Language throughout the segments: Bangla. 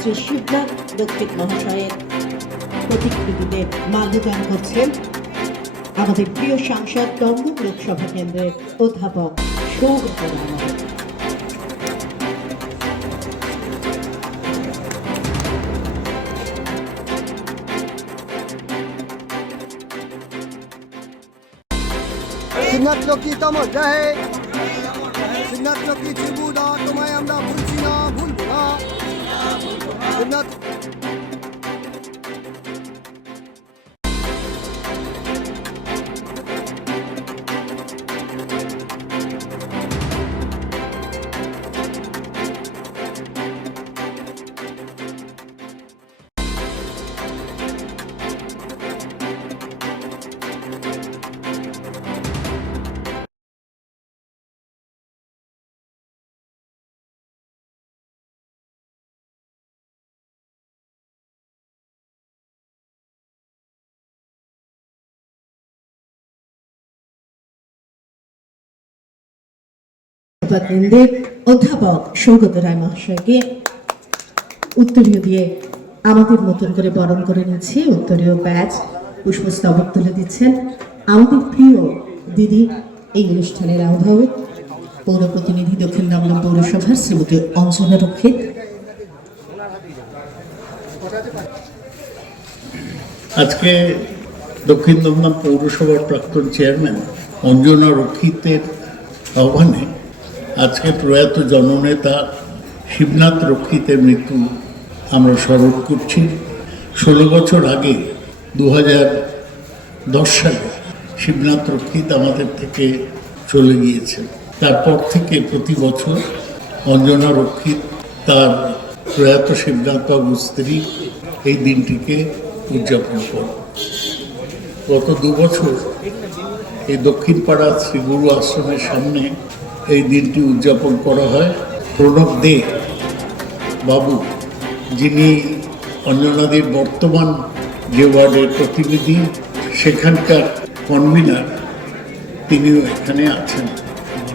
শ্রী শিবনাথ দক্ষিণ মহাশয়ের প্রতিকৃতিতে মাল্যদান করছেন আমাদের প্রিয় সাংসদ দমদম লোকসভা কেন্দ্রের অধ্যাপক সৌগত রায়। শিবনাথ লক্ষ্মী তমর রাহে, শিবনাথ লক্ষ্মী ত্রিপুরা তোমায় আমরা ভুলছি না, ভুলবো না। শিবনাথ কেন্দ্রের অধ্যাপক সৌগত রায় মহাশয়কে উত্তরীয় দিয়ে আমাদের মতন করে বরণ করে নিচ্ছে। উত্তরীয় ব্যাচ পুষ্পস্তবক তুলে দিচ্ছেন আমাদের প্রিয় দিদি, এই অনুষ্ঠানের আহ্বায়ক পৌর প্রতিনিধি দক্ষিণ দমদম পৌরসভার শ্রীমতী অঞ্জনা রক্ষিত। আজকে দক্ষিণ দমদম পৌরসভার প্রাক্তন চেয়ারম্যান অঞ্জনা রক্ষিতের আহ্বানে আজকে প্রয়াত জননেতা শিবনাথ রক্ষিতের মৃত্যু আমরা স্মরণ করছি। 16 বছর আগে 2010 সালে শিবনাথ রক্ষিত আমাদের থেকে চলে গিয়েছেন। তারপর থেকে প্রতি বছর অঞ্জনা রক্ষিত তার প্রয়াত শিবনাথ বাবুর স্ত্রী এই দিনটিকে উদযাপন করে। গত 2 বছর এই দক্ষিণ পাড়ার শ্রীগুরু আশ্রমের সামনে এই দিনটি উদযাপন করা হয়। প্রণব দে বাবু, যিনি অঞ্জনাদির বর্তমান যে ওয়ার্ডের প্রতিনিধি, সেখানকার কনভিনার, তিনিও এখানে আছেন।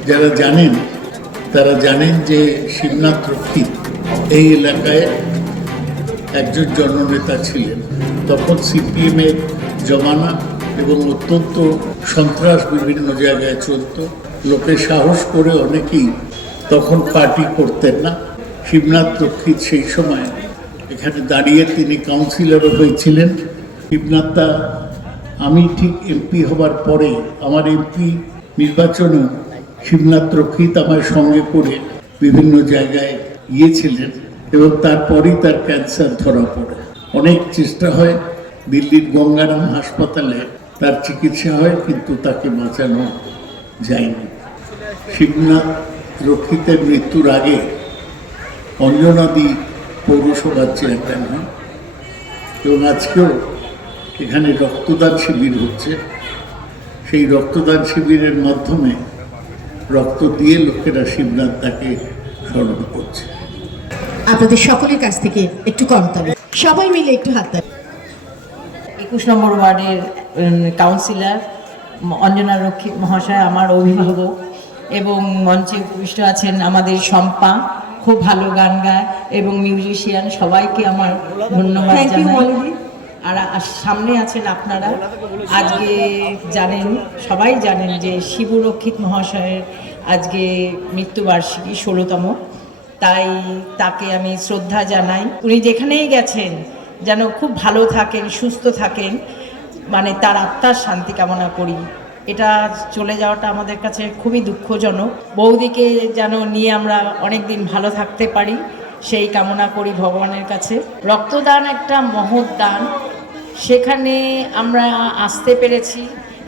যারা জানেন তারা জানেন যে শিবনাথ রক্ষিত এই এলাকায় একজন জননেতা ছিলেন। তখন সিপিএমের জমানা এবং অত্যন্ত সন্ত্রাস বিভিন্ন জায়গায় চলত। লোকে সাহস করে অনেকেই তখন পার্টি করতেন না। শিবনাথ রক্ষিত সেই সময় এখানে দাঁড়িয়ে তিনি কাউন্সিলরও হয়েছিলেন। শিবনাথদা, আমি ঠিক এমপি হবার পরে আমার এমপি নির্বাচনে শিবনাথ রক্ষিত আমার সঙ্গে করে বিভিন্ন জায়গায় গিয়েছিলেন এবং তারপরেই তার ক্যান্সার ধরা পড়ে। অনেক চেষ্টা হয়, দিল্লির গঙ্গারাম হাসপাতালে তার চিকিৎসা হয়, কিন্তু তাকে বাঁচানো যায়নি। শিবনাথ রক্ষিতের মৃত্যুর আগে অঞ্জনাদি পৌরসভার চেয়ারম্যান হয় এবং আজকেও এখানে রক্তদান শিবির হচ্ছে। সেই রক্তদান শিবিরের মাধ্যমে রক্ত দিয়ে লোকেরা শিবনাথ তাকে স্মরণ করছে। আপনাদের সকলের কাছ থেকে একটু করতালি, সবাই মিলে একটু হাত তালি। 21 নম্বর ওয়ার্ডের কাউন্সিলর অঞ্জনা রক্ষিত মহাশয় আমার অভিভাবক, এবং মঞ্চে উপবিষ্ট আছেন আমাদের শম্পা, খুব ভালো গান গায় এবং মিউজিশিয়ান। সবাইকে আমার ধন্যবাদ জানাই। আর সামনে আছেন আপনারা। আজকে জানেন, সবাই জানেন যে শিবু রক্ষিত মহাশয়ের আজকে মৃত্যুবার্ষিকী 16তম। তাই তাকে আমি শ্রদ্ধা জানাই। উনি যেখানেই গেছেন যেন খুব ভালো থাকেন, সুস্থ থাকেন, মানে তার আত্মার শান্তি কামনা করি। এটা চলে যাওয়াটা আমাদের কাছে খুবই দুঃখজনক। বৌদিকে যেন নিয়ে আমরা অনেক দিন ভালো থাকতে পারি, সেই কামনা করি ভগবানের কাছে। রক্তদান একটা মহৎ দান, সেখানে আমরা আসতে পেরেছি,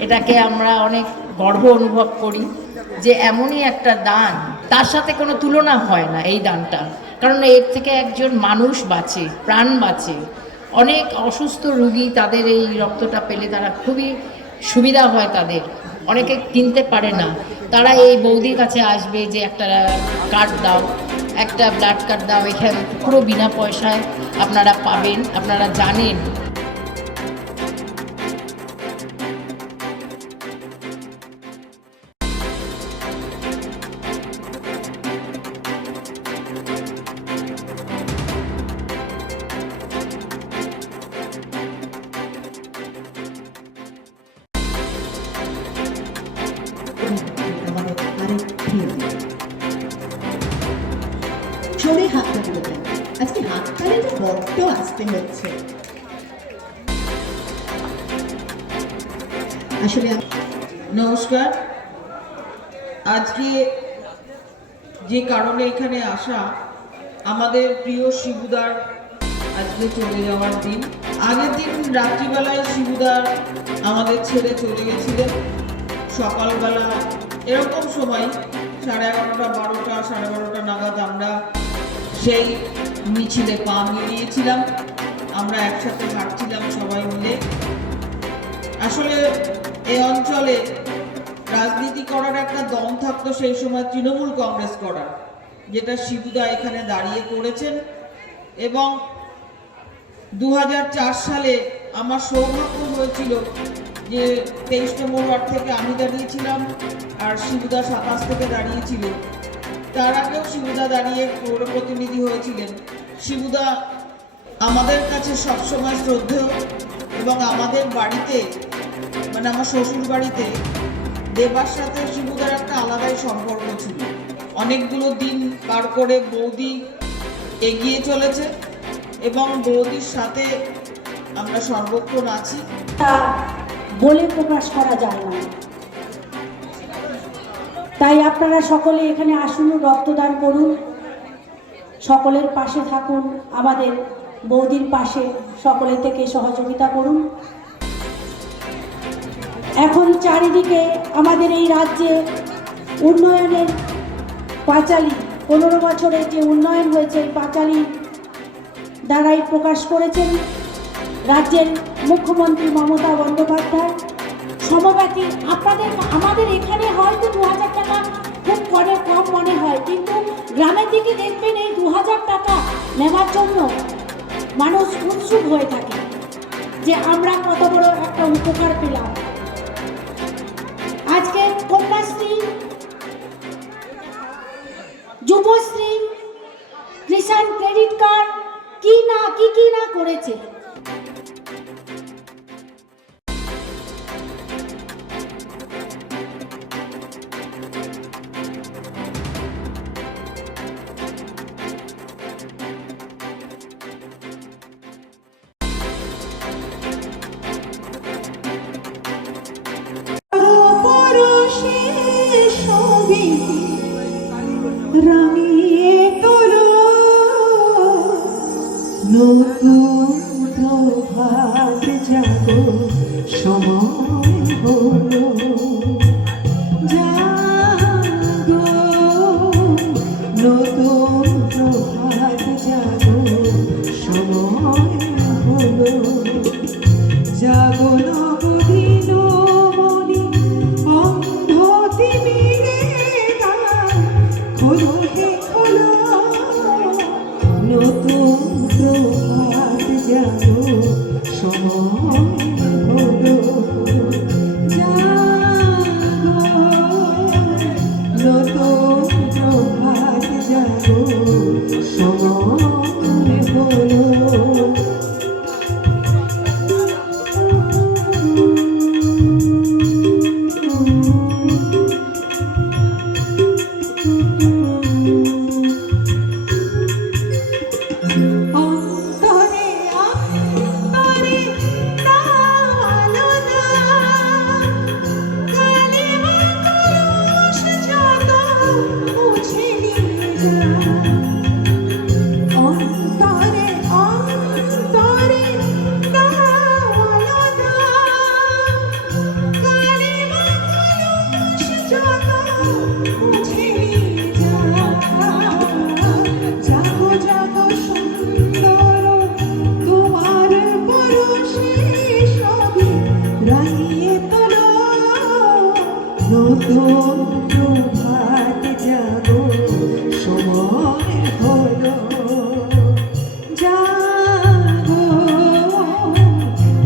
এটাকে আমরা অনেক গর্ব অনুভব করি যে এমনই একটা দান, তার সাথে কোনো তুলনা হয় না এই দানটা। কারণ এর থেকে একজন মানুষ বাঁচে, প্রাণ বাঁচে। অনেক অসুস্থ রোগী তাদের এই রক্তটা পেলে তারা খুবই সুবিধা হয় তাদের। অনেকে কিনতে পারে না, তারা এই বৌদির কাছে আসবে যে একটা কার্ড দাও, একটা ব্লাড কার্ড দাও, এখানে পুরো বিনা পয়সায় আপনারা পাবেন। আপনারা জানেন জোরে হাততালি দেবেন। আজকে হাততালিটা বড্ড আসতে হচ্ছে। আসলে নমস্কার। আজকে যে কারণে এখানে আসা, আমাদের প্রিয় শিবুদার আজকে চলে যাওয়ার দিন। আগের দিন রাত্রিবেলায় শিবুদার আমাদের ছেড়ে চলে গেছিলেন। সকালবেলা এরকম সময় 11:30 12টা 12:30 নাগাদ আমরা সেই মিছিলে পা মিলিয়েছিলাম। আমরা একসাথে হাঁটছিলাম সবাই মিলে। আসলে এই অঞ্চলে রাজনীতি করার একটা দম থাকতো সেই সময় তৃণমূল কংগ্রেস করার, যেটা শিবুদা এখানে দাঁড়িয়ে করেছেন। এবং 2004 সালে আমার সৌভাগ্য হয়েছিল যে 23 নম্বর ওয়ার্ড থেকে আমি দাঁড়িয়েছিলাম আর শিবুদা 27 থেকে দাঁড়িয়েছিল। তার আগেও শিবুদা দাঁড়িয়ে পৌর প্রতিনিধি হয়েছিলেন। শিবুদা আমাদের কাছে সবসময় শ্রদ্ধেয় এবং আমাদের বাড়িতে, মানে আমার শ্বশুর বাড়িতে দেবার সাথে শিবুদার একটা আলাদাই সম্পর্ক ছিল। অনেকগুলো দিন পার করে বৌদি এগিয়ে চলেছে এবং বৌদির সাথে আমরা সর্বক্ষণ আছি। তা বলে প্রকাশ করা যায় না। তাই আপনারা সকলে এখানে আসুন, রক্তদান করুন, সকলের পাশে থাকুন, আমাদের বৌদির পাশে সকলে থেকে সহযোগিতা করুন। এখন চারিদিকে আমাদের এই রাজ্যে উন্নয়নের পাঁচালী, 15 বছরে যে উন্নয়ন হয়েছে এই পাঁচালী দ্বারাই প্রকাশ করেছেন রাজ্যের মুখ্যমন্ত্রী মমতা বন্দ্যোপাধ্যায়। সমব্যথী আমাদের এখানে হয়তো 2000 টাকা খুব কম মনে হয়, কিন্তু গ্রামের দিকে দেখবেন এই 2000 টাকা নেওয়ার জন্য মানুষ উৎসুক হয়ে থাকে যে আমরা কত বড় একটা উপকার পেলাম। আজকে কন্যাশ্রী, যুবশ্রী, কিষাণ ক্রেডিট কার্ড কি না করেছে। নতুন প্রভাত জাগো, সময় হলো জাগো, নতুন প্রভাত জাগো, সময় হলো জাগো, নবদিন মনি অন্ধ তিমিরে গান, খোলো হে খোলো, নতুন প্রভাত জাগো, সময় হলো জাগো, নতুন প্রভাত জাগো, সময় হলো। নতুন প্রভাত জাগো, সময় হলো জাগো,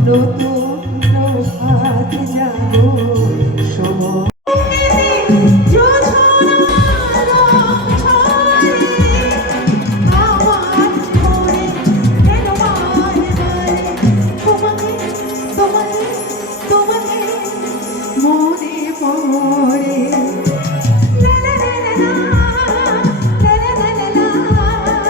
নতুন প্রভাত জাগো, সময় মনে পড়ে, লা লা লা লা লা লা লা লা লা।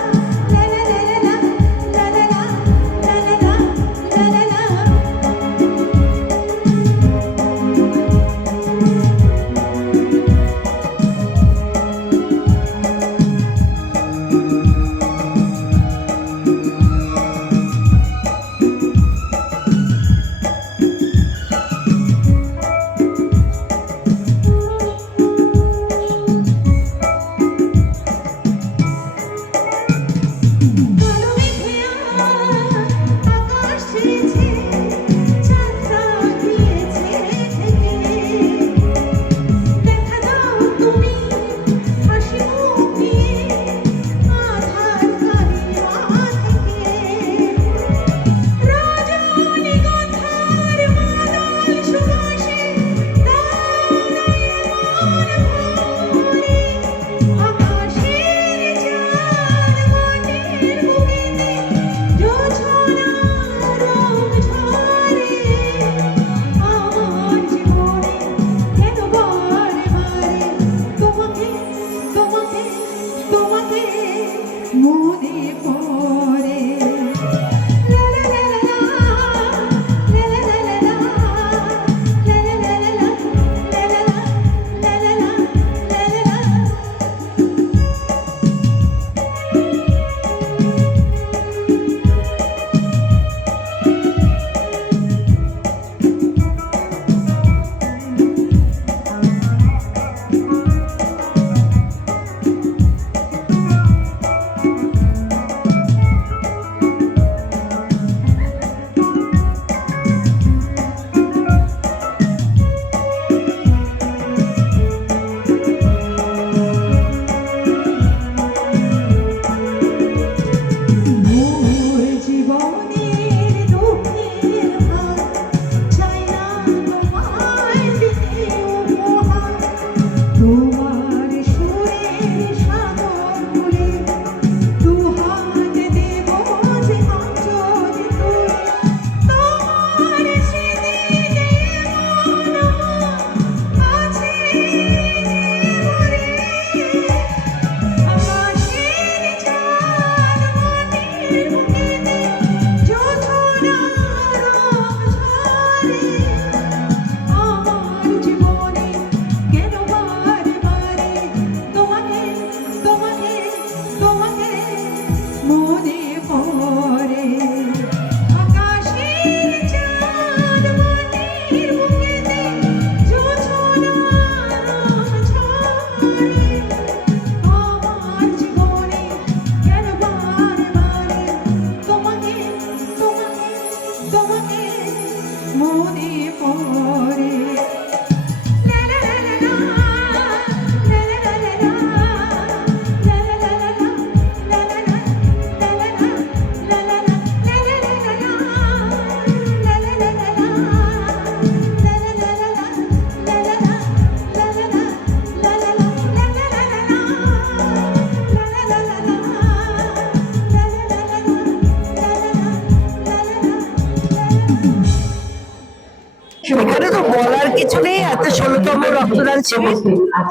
16তম রক্তদান শিবির।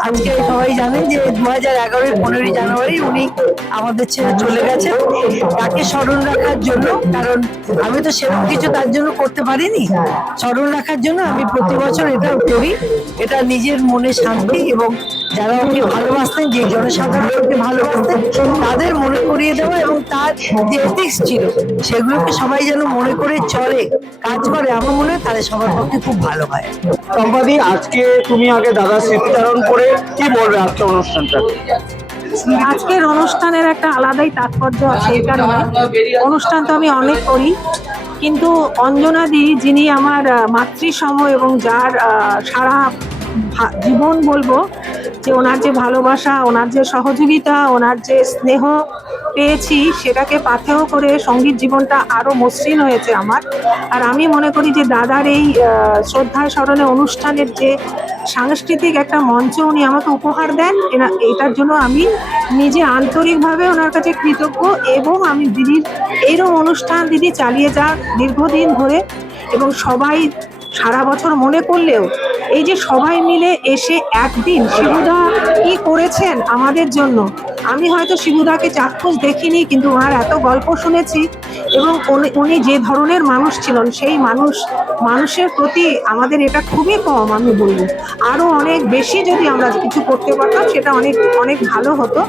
আজকে সবাই জানেন যে 2011-এর 15ই জানুয়ারি উনি আমাদের ছেড়ে চলে গেছেন। তাকে স্মরণ রাখার জন্য, কারণ আমি তো সেরকম কিছু তার জন্য করতে পারিনি, স্মরণ রাখার জন্য আমি প্রতি বছর এটা করি। এটা নিজের মনে শান্তি এবং যারা ওকে ভালোবাসতেন, যে জনসাধারণকে ভালোবাসতেন, তাদের মনে করিয়ে দেওয়া এবং তার যে এথিক্স ছিল সেগুলোকে সবাই যেন মনে করে চলে, কাজ করে। আমার মনে হয় তাদের সবার পক্ষে খুব ভালো হয়। সম্পাদি, আজকে তুমি আগে দাদার স্মৃতিচারণ করে কি বলবে আজকে অনুষ্ঠানটা? আজকের অনুষ্ঠানের একটা আলাদাই তাৎপর্য আছে। এই কারণে অনুষ্ঠান তো আমি অনেক করি, কিন্তু অঞ্জনাদি, যিনি আমার মাতৃসম এবং যার সারা জীবন বলবো যে ওনার যে ভালোবাসা, ওনার যে সহযোগিতা, ওনার যে স্নেহ পেয়েছি, সেটাকে পাথেয় করে সঙ্গীত জীবনটা আরো মসৃণ হয়েছে আমার। আর আমি মনে করি যে দাদার এই শ্রদ্ধায় স্মরণে অনুষ্ঠানের যে সাংস্কৃতিক একটা মঞ্চ উনি আমাকে উপহার দেন, এটার জন্য আমি নিজে আন্তরিকভাবে ওনার কাছে কৃতজ্ঞ। এবং আমি দিদির এইরকম অনুষ্ঠান দিদি চালিয়ে যাক দীর্ঘদিন ধরে, এবং সবাই সারা বছর মনে করলেও এই যে সবাই মিলে এসে একদিন শিবুদা কি করেছেন আমাদের জন্য, আমি হয়তো শিবুদাকে চাক্ষুষ দেখিনি, কিন্তু ওনার এত গল্প শুনেছি এবং উনি যে ধরনের মানুষ ছিলেন, সেই মানুষের প্রতি আমাদের এটা খুবই কম। আমি বলবো আরো অনেক বেশি যদি আমরা কিছু করতে পারতাম, সেটা অনেক অনেক ভালো হতো।